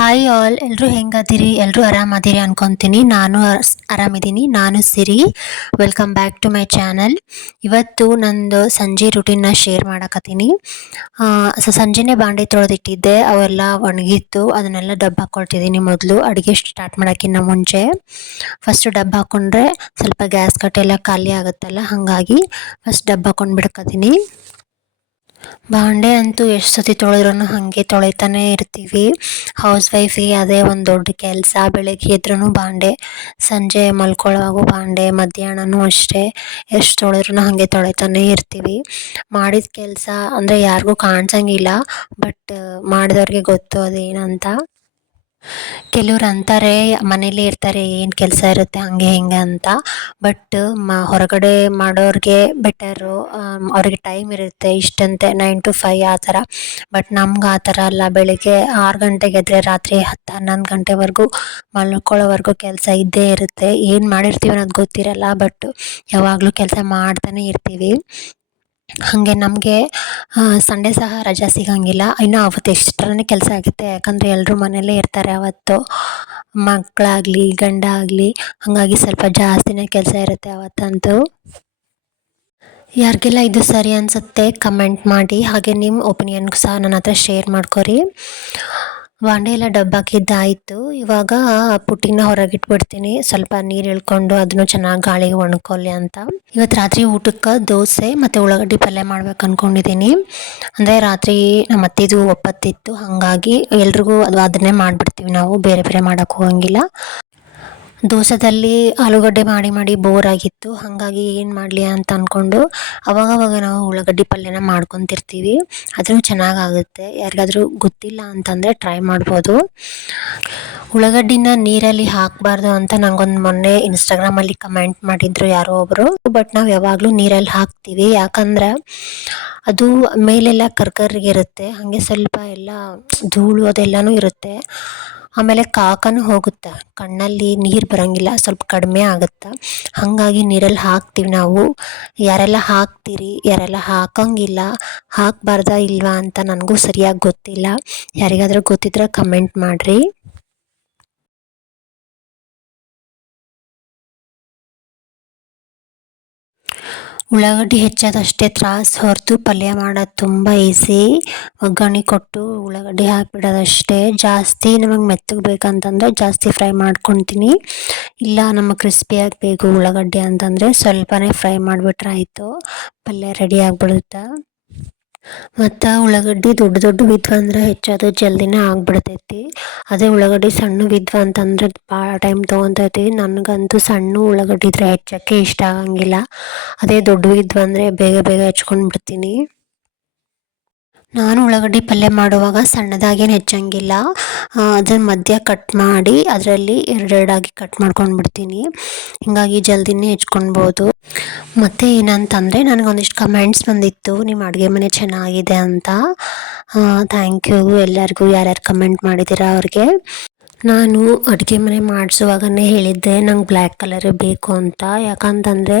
Hi all ಎಲ್ಲರೂ ಹೆಂಗದಿರಿ ಎಲ್ಲರೂ ಆರಾಮದಿರಿ ಅನ್ಕೊತೀನಿ. ನಾನು ಆರಾಮಿದ್ದೀನಿ. ನಾನು Siri. Welcome back to my channel. ಇವತ್ತು ನಂದು ಸಂಜೆ ರೂಟೀನ್ನ ಶೇರ್ ಮಾಡಕತ್ತೀನಿ. ಸಂಜೆನೇ ಬಾಂಡೆ ತೊಳೆದಿಟ್ಟಿದ್ದೆ, ಅವೆಲ್ಲ ಒಣಗಿತ್ತು. ಅದನ್ನೆಲ್ಲ ಡಬ್ಬ ಹಾಕ್ಕೊಳ್ತಿದ್ದೀನಿ. ಮೊದಲು ಅಡುಗೆ ಸ್ಟಾರ್ಟ್ ಮಾಡೋಕ್ಕಿಂತ ಮುಂಚೆ ಫಸ್ಟು ಡಬ್ಬ ಹಾಕ್ಕೊಂಡ್ರೆ ಸ್ವಲ್ಪ ಗ್ಯಾಸ್ ಕಟ್ಟೆಲ್ಲ ಖಾಲಿ ಆಗುತ್ತಲ್ಲ, ಹಾಗಾಗಿ ಫಸ್ಟ್ ಡಬ್ಬ ಹಾಕ್ಕೊಂಡು ಬಿಡ್ಕೊತೀನಿ. ಬಾಂಡೆ ಅಂತೂ ಎಷ್ಟು ಸತಿ ತೊಳೆದ್ರೂ ಹಾಗೆ ತೊಳಿತಾನೆ ಇರ್ತೀವಿ. ಹೌಸ್ ವೈಫಿಗೆ ಅದೇ ಒಂದು ದೊಡ್ಡ ಕೆಲಸ. ಬೆಳಗ್ಗೆ ಎದ್ರೂ ಬಾಂಡೆ, ಸಂಜೆ ಮಲ್ಕೊಳ್ಳೋವಾಗೂ ಬಾಂಡೆ, ಮಧ್ಯಾಹ್ನನೂ ಅಷ್ಟೇ. ಎಷ್ಟು ತೊಳೆದ್ರೂ ಹಾಗೆ ತೊಳಿತಾನೆ ಇರ್ತೀವಿ. ಮಾಡಿದ ಕೆಲಸ ಅಂದರೆ ಯಾರಿಗೂ ಕಾಣಿಸಂಗಿಲ್ಲ, ಬಟ್ ಮಾಡಿದವ್ರಿಗೆ ಗೊತ್ತು ಅದೇನಂತ. ಕೆಲವ್ರು ಅಂತಾರೆ ಮನೇಲಿ ಇರ್ತಾರೆ, ಏನು ಕೆಲಸ ಇರುತ್ತೆ ಹಾಗೆ ಹಿಂಗೆ ಅಂತ. ಬಟ್ ಹೊರಗಡೆ ಮಾಡೋರಿಗೆ ಬೆಟರು. ಅವ್ರಿಗೆ ಟೈಮ್ ಇರುತ್ತೆ ಇಷ್ಟಂತೆ 9 to 5 ಆ ಥರ. ಬಟ್ ನಮ್ಗೆ ಆ ಥರ ಅಲ್ಲ. ಬೆಳಿಗ್ಗೆ 6 ಗಂಟೆಗೆ ಎದ್ದರೆ ರಾತ್ರಿ 10-11 ಗಂಟೆವರೆಗೂ ಮಲ್ಕೊಳ್ಳೋವರೆಗೂ ಕೆಲಸ ಇದ್ದೇ ಇರುತ್ತೆ. ಏನು ಮಾಡಿರ್ತೀವಿ ಅನ್ನೋದು ಗೊತ್ತಿರಲ್ಲ, ಬಟ್ ಯಾವಾಗಲೂ ಕೆಲಸ ಮಾಡ್ತಾನೆ ಇರ್ತೀವಿ. ಹಾಗೆ ನಮಗೆ ಸಂಡೇ ಸಹ ರಜೆ ಸಿಗೋಂಗಿಲ್ಲ. ಇನ್ನು ಅವತ್ತು ಎಕ್ಸ್ಟ್ರಾನೇ ಕೆಲಸ ಆಗುತ್ತೆ, ಯಾಕಂದರೆ ಎಲ್ಲರೂ ಮನೆಯಲ್ಲೇ ಇರ್ತಾರೆ ಅವತ್ತು. ಮಕ್ಕಳಾಗಲಿ ಗಂಡ ಆಗಲಿ, ಹಾಗಾಗಿ ಸ್ವಲ್ಪ ಜಾಸ್ತಿನೇ ಕೆಲಸ ಇರುತ್ತೆ ಅವತ್ತಂತೂ. ಯಾರಿಗೆಲ್ಲ ಇದು ಸರಿ ಅನಿಸುತ್ತೆ ಕಮೆಂಟ್ ಮಾಡಿ, ಹಾಗೆ ನಿಮ್ಮ ಒಪಿನಿಯನ್ಗೂ ಸಹ ನನ್ನ ಹತ್ರ ಶೇರ್ ಮಾಡ್ಕೊರಿ. ಬಾಂಡೆ ಎಲ್ಲ ಡಬ್ಬ ಹಾಕಿದ್ದಾಯಿತು. ಇವಾಗ ಪುಟ್ಟಿನ ಹೊರಗಿಟ್ಬಿಡ್ತೀನಿ, ಸ್ವಲ್ಪ ನೀರು ಇಳ್ಕೊಂಡು ಅದನ್ನು ಚೆನ್ನಾಗಿ ಗಾಳಿಗೆ ಒಣಕೊಳ್ಳಿ ಅಂತ. ಇವತ್ತು ರಾತ್ರಿ ಊಟಕ್ಕೆ ದೋಸೆ ಮತ್ತು ಉಳ್ಳಾಗಡ್ಡಿ ಪಲ್ಯ ಮಾಡ್ಬೇಕು ಅಂದ್ಕೊಂಡಿದ್ದೀನಿ. ಅಂದರೆ ರಾತ್ರಿ ನಮ್ಮ ಅತ್ತೆದು ಒಪ್ಪತ್ತಿತ್ತು, ಹಾಗಾಗಿ ಎಲ್ರಿಗೂ ಅದನ್ನೇ ಮಾಡಿಬಿಡ್ತೀವಿ ನಾವು, ಬೇರೆ ಬೇರೆ ಮಾಡೋಕ್ಕೆ ಹೋಗಂಗಿಲ್ಲ. ದೋಸೆದಲ್ಲಿ ಆಲೂಗಡ್ಡೆ ಮಾಡಿ ಮಾಡಿ ಬೋರ್ ಆಗಿತ್ತು, ಹಾಗಾಗಿ ಏನು ಮಾಡಲಿ ಅಂತ ಅಂದ್ಕೊಂಡು ಅವಾಗವಾಗ ನಾವು ಉಳ್ಳಾಗಡ್ಡಿ ಪಲ್ಯನ ಮಾಡ್ಕೊತಿರ್ತೀವಿ. ಅದನ್ನು ಚೆನ್ನಾಗಾಗುತ್ತೆ. ಯಾರಿಗಾದರೂ ಗೊತ್ತಿಲ್ಲ ಅಂತಂದರೆ ಟ್ರೈ ಮಾಡ್ಬೋದು. ಉಳ್ಳಾಗಡ್ಡಿನ ನೀರಲ್ಲಿ ಹಾಕಬಾರ್ದು ಅಂತ ನಂಗೊಂದು ಮೊನ್ನೆ ಇನ್ಸ್ಟಾಗ್ರಾಮಲ್ಲಿ ಕಮೆಂಟ್ ಮಾಡಿದ್ರು ಯಾರೋ ಒಬ್ಬರು. ಬಟ್ ನಾವು ಯಾವಾಗಲೂ ನೀರಲ್ಲಿ ಹಾಕ್ತೀವಿ, ಯಾಕಂದ್ರೆ ಅದು ಮೇಲೆಲ್ಲ ಕರ್ಕರ್ಗಿರುತ್ತೆ, ಹಾಗೆ ಸ್ವಲ್ಪ ಎಲ್ಲ ಧೂಳು ಅದೆಲ್ಲನೂ ಇರುತ್ತೆ. ಆಮೇಲೆ ಕಾಕನೂ ಹೋಗುತ್ತೆ, ಕಣ್ಣಲ್ಲಿ ನೀರು ಬರೋಂಗಿಲ್ಲ, ಸ್ವಲ್ಪ ಕಡಿಮೆ ಆಗುತ್ತೆ. ಹಾಗಾಗಿ ನೀರಲ್ಲಿ ಹಾಕ್ತೀವಿ ನಾವು. ಯಾರೆಲ್ಲ ಹಾಕ್ತೀರಿ, ಯಾರೆಲ್ಲ ಹಾಕೋಂಗಿಲ್ಲ, ಹಾಕಬಾರ್ದಾ ಇಲ್ವಾ ಅಂತ ನನಗೂ ಸರಿಯಾಗಿ ಗೊತ್ತಿಲ್ಲ. ಯಾರಿಗಾದರೂ ಗೊತ್ತಿದ್ರೆ ಕಮೆಂಟ್ ಮಾಡಿರಿ. ಉಳ್ಳಾಗಡ್ಡಿ ಹೆಚ್ಚೋದಷ್ಟೇ ತ್ರಾಸು ಹೊರತು ಪಲ್ಯ ಮಾಡೋದು ತುಂಬ ಈಸಿ. ಒಗ್ಗರಣೆ ಕೊಟ್ಟು ಉಳ್ಳಾಗಡ್ಡಿ ಹಾಕಿಬಿಡೋದಷ್ಟೇ. ಜಾಸ್ತಿ ನಮಗೆ ಮೆತ್ತಗೆ ಬೇಕಂತಂದರೆ ಜಾಸ್ತಿ ಫ್ರೈ ಮಾಡ್ಕೊತೀನಿ, ಇಲ್ಲ ನಮಗೆ ಕ್ರಿಸ್ಪಿಯಾಗಿ ಬೇಕು ಉಳ್ಳಾಗಡ್ಡಿ ಅಂತಂದರೆ ಸ್ವಲ್ಪನೇ ಫ್ರೈ ಮಾಡಿಬಿಟ್ರೆ ಆಯಿತು, ಪಲ್ಯ ರೆಡಿ ಆಗಿಬಿಡುತ್ತೆ. ಮತ್ತು ಉಳ್ಳಾಗಡ್ಡಿ ದೊಡ್ಡವಿದ್ವು ಅಂದರೆ ಹೆಚ್ಚೋದು ಜಲ್ದಿನೇ ಆಗಿಬಿಡ್ತೈತಿ. ಅದೇ ಉಳ್ಳಾಗಡ್ಡಿ ಸಣ್ಣವಿದ್ವು ಅಂತಂದರೆ ಭಾಳ ಟೈಮ್ ತೊಗೊತೈತಿ. ನನಗಂತೂ ಸಣ್ಣ ಉಳ್ಳಾಗಡ್ಡಿ ಇದ್ದರೆ ಹೆಚ್ಚೋಕ್ಕೆ ಇಷ್ಟ ಆಗಂಗಿಲ್ಲ. ಅದೇ ದೊಡ್ಡವಿದ್ವು ಅಂದರೆ ಬೇಗ ಬೇಗ ಹೆಚ್ಕೊಂಡು ಬಿಡ್ತೀನಿ. ನಾನು ಉಳ್ಳಾಗಡ್ಡಿ ಪಲ್ಯ ಮಾಡುವಾಗ ಸಣ್ಣದಾಗೇನು ಹೆಚ್ಚಂಗಿಲ್ಲ, ಅದನ್ನು ಮಧ್ಯ ಕಟ್ ಮಾಡಿ ಅದರಲ್ಲಿ ಎರಡೆರಡಾಗಿ ಕಟ್ ಮಾಡ್ಕೊಂಡು ಬಿಡ್ತೀನಿ. ಹೀಗಾಗಿ ಜಲ್ದಿನೇ ಹೆಚ್ಕೊಳ್ಬೋದು. ಮತ್ತು ಏನಂತಂದರೆ ನನಗೊಂದಿಷ್ಟು ಕಮೆಂಟ್ಸ್ ಬಂದಿತ್ತು, ನಿಮ್ಮ ಅಡುಗೆ ಮನೆ ಚೆನ್ನಾಗಿದೆ ಅಂತ. ಥ್ಯಾಂಕ್ ಯು ಎಲ್ಲರಿಗೂ, ಯಾರ್ಯಾರು ಕಮೆಂಟ್ ಮಾಡಿದ್ದೀರಾ ಅವ್ರಿಗೆ. ನಾನು ಅಡುಗೆ ಮನೆ ಮಾಡಿಸುವಾಗನೇ ಹೇಳಿದ್ದೆ ನಂಗೆ ಬ್ಲ್ಯಾಕ್ ಕಲರೇ ಬೇಕು ಅಂತ. ಯಾಕಂತಂದರೆ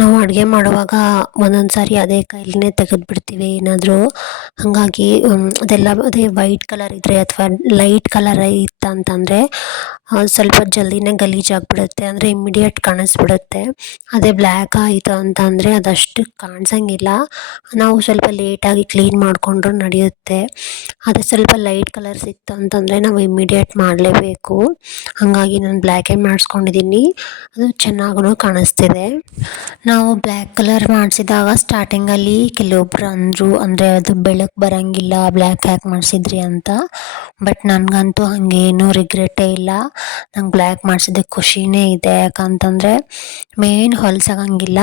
ನಾವು ಅಡುಗೆ ಮಾಡುವಾಗ ಒಂದೊಂದು ಸಾರಿ ಅದೇ ಕೈಲೇ ತೆಗೆದುಬಿಡ್ತೀವಿ ಏನಾದರೂ. ಹಾಗಾಗಿ ಅದೆಲ್ಲ ಅದೇ ವೈಟ್ ಕಲರ್ ಇದ್ದರೆ ಅಥವಾ ಲೈಟ್ ಕಲರ್ ಇತ್ತಂತಂದರೆ ಸ್ವಲ್ಪ ಜಲ್ದಿನೇ ಗಲೀಜಾಗಿಬಿಡುತ್ತೆ, ಅಂದರೆ ಇಮ್ಮಿಡಿಯೇಟ್ ಕಾಣಿಸ್ಬಿಡುತ್ತೆ. ಅದೇ ಬ್ಲ್ಯಾಕ್ ಆಯಿತು ಅಂತಂದರೆ ಅದಷ್ಟು ಕಾಣಿಸಂಗಿಲ್ಲ. ನಾವು ಸ್ವಲ್ಪ ಲೇಟಾಗಿ ಕ್ಲೀನ್ ಮಾಡಿಕೊಂಡ್ರೂ ನಡೆಯುತ್ತೆ. ಅದೇ ಸ್ವಲ್ಪ ಲೈಟ್ ಕಲರ್ಸ್ ಇತ್ತು ಅಂತಂದರೆ ನಾವು ಇಮ್ಮಿಡಿಯೇಟ್ ಮಾಡಲೇಬೇಕು. ಹಾಗಾಗಿ ನಾನು ಬ್ಲ್ಯಾಕೇ ಮಾಡಿಸ್ಕೊಂಡಿದ್ದೀನಿ, ಅದು ಚೆನ್ನಾಗೂ ಕಾಣಿಸ್ತಿದೆ. ನಾವು ಬ್ಲ್ಯಾಕ್ ಕಲರ್ ಮಾಡಿಸಿದಾಗ ಸ್ಟಾರ್ಟಿಂಗಲ್ಲಿ ಕೆಲವೊಬ್ರು ಅಂದರು, ಅಂದರೆ ಅದು ಬೆಳಕು ಬರೋಂಗಿಲ್ಲ ಬ್ಲ್ಯಾಕ್ ಯಾಕೆ ಮಾಡಿಸಿದ್ರಿ ಅಂತ. ಬಟ್ ನನಗಂತೂ ಹಾಗೇನೂ ರಿಗ್ರೆಟ್ಟೇ ಇಲ್ಲ. ನಂಗೆ ಬ್ಲ್ಯಾಕ್ ಮಾಡಿಸಿದ್ದಕ್ಕೆ ಖುಷಿನೇ ಇದೆ. ಯಾಕಂತಂದರೆ ಮೇನ್ ಹೊಲಸಾಗಂಗಿಲ್ಲ.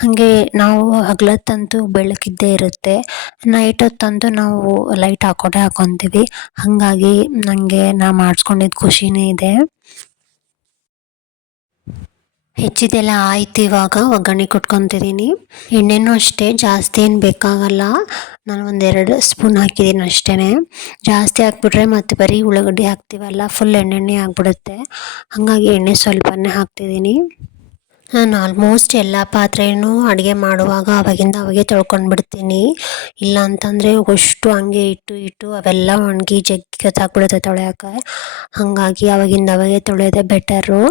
ಹಾಗೆ ನಾವು ಹಗಲತ್ತಂತೂ ಬೆಳಕಿದ್ದೇ ಇರುತ್ತೆ, ನೈಟ್ ಹೊತ್ತಂತೂ ನಾವು ಲೈಟ್ ಹಾಕ್ಕೊತೀವಿ. ಹಾಗಾಗಿ ನನಗೆ ನಾ ಮಾಡಿಸ್ಕೊಂಡಿದ್ದು ಖುಷಿನೇ ಇದೆ. ಹೆಚ್ಚಿದೆಲ್ಲ ಆಯಿತು. ಇವಾಗ ಒಗ್ಗರಣೆ ಕೊಟ್ಕೊತಿದ್ದೀನಿ. ಎಣ್ಣೆನೂ ಅಷ್ಟೇ ಜಾಸ್ತಿ ಏನು ಬೇಕಾಗಲ್ಲ, ನಾನು 1-2 ಸ್ಪೂನ್ ಹಾಕಿದ್ದೀನಿ ಅಷ್ಟೇ. ಜಾಸ್ತಿ ಹಾಕ್ಬಿಟ್ರೆ ಮತ್ತು ಬರೀ ಉಳ್ಳಾಗಡ್ಡಿ ಹಾಕ್ತೀವಲ್ಲ, ಫುಲ್ ಎಣ್ಣೆ ಆಗಿಬಿಡುತ್ತೆ. ಹಾಗಾಗಿ ಎಣ್ಣೆ ಸ್ವಲ್ಪನೇ ಹಾಕ್ತಿದ್ದೀನಿ. ನಾನು ಆಲ್ಮೋಸ್ಟ್ ಎಲ್ಲ ಪಾತ್ರೆನೂ ಅಡುಗೆ ಮಾಡುವಾಗ ಅವಾಗಿಂದ ಅವಾಗೆ ತೊಳ್ಕೊಂಡು ಬಿಡ್ತೀನಿ. ಇಲ್ಲ ಅಂತಂದರೆ ಅಷ್ಟು ಹಂಗೆ ಇಟ್ಟು ಅವೆಲ್ಲ ಒಣಗಿ ಜಗ್ಗಿ ಹೊತ್ತಾಗ್ಬಿಡುತ್ತೆ ತೊಳೆಯೋಕೆ. ಹಾಗಾಗಿ ಅವಾಗಿಂದ ಅವಾಗೆ ತೊಳೆಯೋದೇ ಬೆಟರು.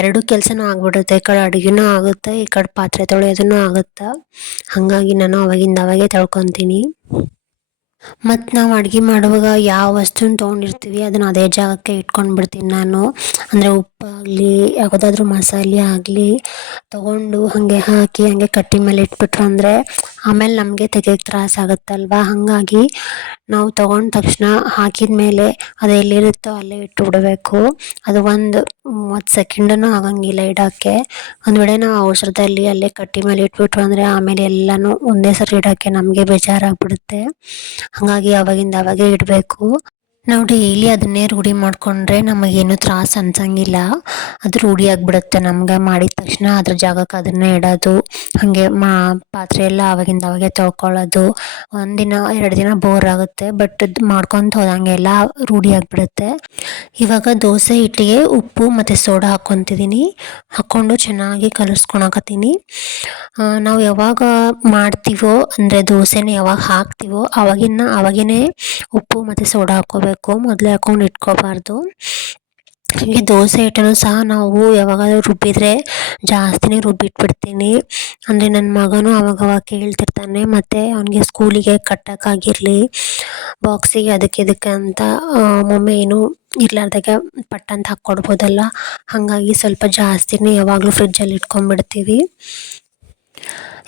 ಎರಡೂ ಕೆಲಸನೂ ಆಗ್ಬಿಡುತ್ತೆ, ಈ ಕಡೆ ಅಡುಗೆನೂ ಆಗುತ್ತೆ, ಈ ಕಡೆ ಪಾತ್ರೆ ತೊಳೆಯೋದೂ ಆಗುತ್ತೆ. ಹಾಗಾಗಿ ನಾನು ಅವಾಗಿಂದ ಅವಾಗೆ ತೊಳ್ಕೊತೀನಿ. ಮತ್ತು ನಾವು ಅಡುಗೆ ಮಾಡುವಾಗ ಯಾವ ವಸ್ತುನ ತೊಗೊಂಡಿರ್ತೀವಿ ಅದನ್ನು ಅದೇ ಜಾಗಕ್ಕೆ ಇಟ್ಕೊಂಡು ಬಿಡ್ತೀನಿ ನಾನು. ಅಂದರೆ ಉಪ್ಪಾಗಲಿ ಯಾವುದಾದ್ರೂ ಮಸಾಲೆ ಆಗಲಿ ತೊಗೊಂಡು ಹಾಗೆ ಹಾಕಿ ಹಾಗೆ ಕಟ್ಟಿ ಮೇಲೆ ಇಟ್ಬಿಟ್ರು ಅಂದರೆ ಆಮೇಲೆ ನಮಗೆ ತೆಗಿಯೋಕ್ಕೆ ತ್ರಾಸ ಆಗುತ್ತಲ್ವ. ಹಾಗಾಗಿ ನಾವು ತೊಗೊಂಡ ತಕ್ಷಣ ಹಾಕಿದ ಮೇಲೆ ಅದು ಎಲ್ಲಿರುತ್ತೋ ಅಲ್ಲೇ ಇಟ್ಟು ಬಿಡಬೇಕು. ಅದು 30 ಸೆಕೆಂಡೂ ಆಗಂಗಿಲ್ಲ ಇಡೋಕ್ಕೆ. ಒಂದು ವೇಳೆ ನಾವು ಅವಸರದಲ್ಲಿ ಅಲ್ಲೇ ಕಟ್ಟಿ ಮೇಲೆ ಇಟ್ಬಿಟ್ರು ಅಂದರೆ ಆಮೇಲೆ ಎಲ್ಲನೂ ಒಂದೇ ಸರಿ ಇಡೋಕ್ಕೆ ನಮಗೆ ಬೇಜಾರಾಗ್ಬಿಡುತ್ತೆ. ಹಾಗಾಗಿ ಅವಾಗಿಂದ ಅವಾಗೆ ಇಡಬೇಕು. ನಾವು ಡೈಲಿ ಅದನ್ನೇ ರೂಢಿ ಮಾಡಿಕೊಂಡ್ರೆ ನಮಗೇನು ತ್ರಾಸು ಅನ್ಸಂಗಿಲ್ಲ. ಅದು ರೂಢಿ ಆಗಿಬಿಡುತ್ತೆ ನಮ್ಗೆ. ಮಾಡಿದ ತಕ್ಷಣ ಅದ್ರ ಜಾಗಕ್ಕೆ ಅದನ್ನೇ ಇಡೋದು, ಹಾಗೆ ಪಾತ್ರೆ ಎಲ್ಲ ಆವಾಗಿಂದ ಅವಾಗೆ ತೊಳ್ಕೊಳ್ಳೋದು. 1 ದಿನ 2 ದಿನ ಬೋರ್ ಆಗುತ್ತೆ, ಬಟ್ ಅದು ಮಾಡ್ಕೊತ ಹೋದಂಗೆಲ್ಲ ರೂಢಿ ಆಗಿಬಿಡುತ್ತೆ. ಇವಾಗ ದೋಸೆ ಹಿಟ್ಟಿಗೆ ಉಪ್ಪು ಮತ್ತು ಸೋಡಾ ಹಾಕ್ಕೊತಿದ್ದೀನಿ. ಹಾಕ್ಕೊಂಡು ಚೆನ್ನಾಗಿ ಕಲಸ್ಕೊಳಕತ್ತೀನಿ. ನಾವು ಯಾವಾಗ ಮಾಡ್ತೀವೋ ಅಂದರೆ ದೋಸೆನ ಯಾವಾಗ ಹಾಕ್ತೀವೋ ಅವಾಗೇ ಉಪ್ಪು ಮತ್ತು ಸೋಡಾ ಹಾಕ್ಕೋಬೇಕು. ಮೊದಲೇ ಹಾಕ್ಕೊಂಡು ಇಟ್ಕೋಬಾರ್ದು. ಹೀಗೆ ದೋಸೆ ಹಿಟ್ಟನ್ನು ಸಹ ನಾವು ಯಾವಾಗಾದ್ರೂ ರುಬ್ಬಿದರೆ ಜಾಸ್ತಿನೇ ರುಬ್ಬಿಟ್ಬಿಡ್ತೀನಿ. ಅಂದರೆ ನನ್ನ ಮಗನೂ ಅವಾಗವಾಗ ಕೇಳ್ತಿರ್ತಾನೆ, ಮತ್ತು ಅವನಿಗೆ ಸ್ಕೂಲಿಗೆ ಕಟ್ಟೋಕ್ಕಾಗಿರಲಿ, ಬಾಕ್ಸಿಗೆ ಅದಕ್ಕೆ ಇದಕ್ಕೆ ಅಂತ ಒಮ್ಮೊಮ್ಮೆ ಏನೂ ಇರಲಾರ್ದಾಗ ಪಟ್ ಅಂತ ಹಾಕ್ಕೊಡ್ಬೋದಲ್ಲ. ಹಾಗಾಗಿ ಸ್ವಲ್ಪ ಜಾಸ್ತಿನೇ ಯಾವಾಗಲೂ ಫ್ರಿಜ್ಜಲ್ಲಿ ಇಟ್ಕೊಂಡ್ಬಿಡ್ತೀವಿ.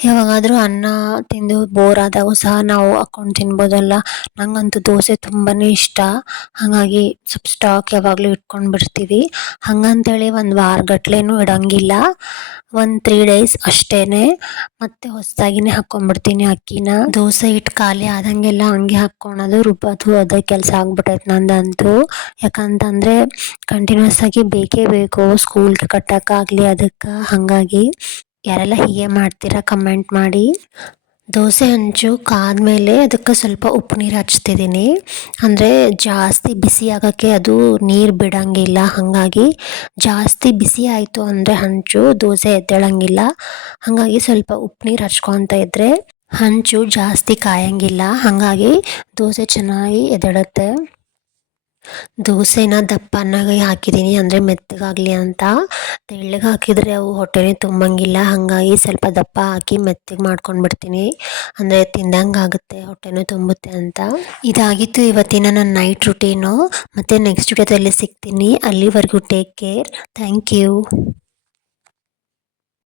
ಯಾವಾಗಾದರೂ ಅನ್ನ ತಿಂದು ಬೋರ್ ಆದಾಗೂ ಸಹ ನಾವು ಹಾಕ್ಕೊಂಡು ತಿನ್ಬೋದಲ್ಲ. ನನಗಂತೂ ದೋಸೆ ತುಂಬಾ ಇಷ್ಟ. ಹಾಗಾಗಿ ಸ್ವಲ್ಪ ಸ್ಟಾಕ್ ಯಾವಾಗಲೂ ಇಟ್ಕೊಂಡು ಬಿಡ್ತೀವಿ. ಹಾಗಂತೇಳಿ 1 ವಾರಗಟ್ಲೆನೂ ಇಡೋಂಗಿಲ್ಲ, 3 ಡೇಸ್ ಅಷ್ಟೇ. ಮತ್ತು ಹೊಸದಾಗಿನೇ ಹಾಕ್ಕೊಂಡ್ಬಿಡ್ತೀನಿ ಅಕ್ಕಿನ. ದೋಸೆ ಹಿಟ್ಟು ಖಾಲಿ ಆದಂಗೆಲ್ಲ ಹಂಗೆ ಹಾಕ್ಕೊಳೋದು, ರುಬ್ಬೋದು ಅದೇ ಕೆಲಸ ಆಗ್ಬಿಟ್ಟೈತೆ ನಂದಂತೂ. ಯಾಕಂತಂದರೆ ಕಂಟಿನ್ಯೂಸ್ ಆಗಿ ಬೇಕೇ ಬೇಕು ಸ್ಕೂಲ್ಗೆ ಕಟ್ಟೋಕ್ಕಾಗಲಿ ಅದಕ್ಕೆ. ಹಾಗಾಗಿ ಯಾರೆಲ್ಲ ಹೀಗೆ ಮಾಡ್ತೀರಾ ಕಮೆಂಟ್ ಮಾಡಿ. ದೋಸೆ ಹಂಚು ಕಾದ್ಮೇಲೆ ಅದಕ್ಕೆ ಸ್ವಲ್ಪ ಉಪ್ಪು ನೀರು ಹಚ್ತಿದ್ದೀನಿ. ಅಂದರೆ ಜಾಸ್ತಿ ಬಿಸಿ ಆಗೋಕ್ಕೆ ಅದು ನೀರು ಬಿಡೋಂಗಿಲ್ಲ. ಹಾಗಾಗಿ ಜಾಸ್ತಿ ಬಿಸಿ ಆಯಿತು ಅಂದರೆ ಹಂಚು ದೋಸೆ ಎದ್ದೇಳಂಗಿಲ್ಲ. ಹಾಗಾಗಿ ಸ್ವಲ್ಪ ಉಪ್ಪು ನೀರು ಹಚ್ಕೊತ ಇದ್ದರೆ ಹಂಚು ಜಾಸ್ತಿ ಕಾಯೋಂಗಿಲ್ಲ. ಹಾಗಾಗಿ ದೋಸೆ ಚೆನ್ನಾಗಿ ಎದ್ದೇಳುತ್ತೆ. ದೋಸೆನ ದಪ್ಪನಾಗಿ ಹಾಕಿದ್ದೀನಿ, ಅಂದರೆ ಮೆತ್ತಗಾಗಲಿ ಅಂತ. ತೆಳ್ಳಗೆ ಹಾಕಿದರೆ ಅವು ಹೊಟ್ಟೆನೇ ತುಂಬಂಗಿಲ್ಲ. ಹಾಗಾಗಿ ಸ್ವಲ್ಪ ದಪ್ಪ ಹಾಕಿ ಮೆತ್ತಗೆ ಮಾಡ್ಕೊಂಡ್ಬಿಡ್ತೀನಿ, ಅಂದರೆ ತಿಂದಂಗೆ ಆಗುತ್ತೆ, ಹೊಟ್ಟೆನೂ ತುಂಬುತ್ತೆ ಅಂತ. ಇದಾಗಿತ್ತು ಇವತ್ತಿನ ನನ್ನ ನೈಟ್ ರುಟೀನು. ಮತ್ತು ನೆಕ್ಸ್ಟ್ ವಿಡಿಯೋದಲ್ಲಿ ಸಿಗ್ತೀನಿ. ಅಲ್ಲಿವರೆಗೂ ಟೇಕ್ ಕೇರ್. Thank you.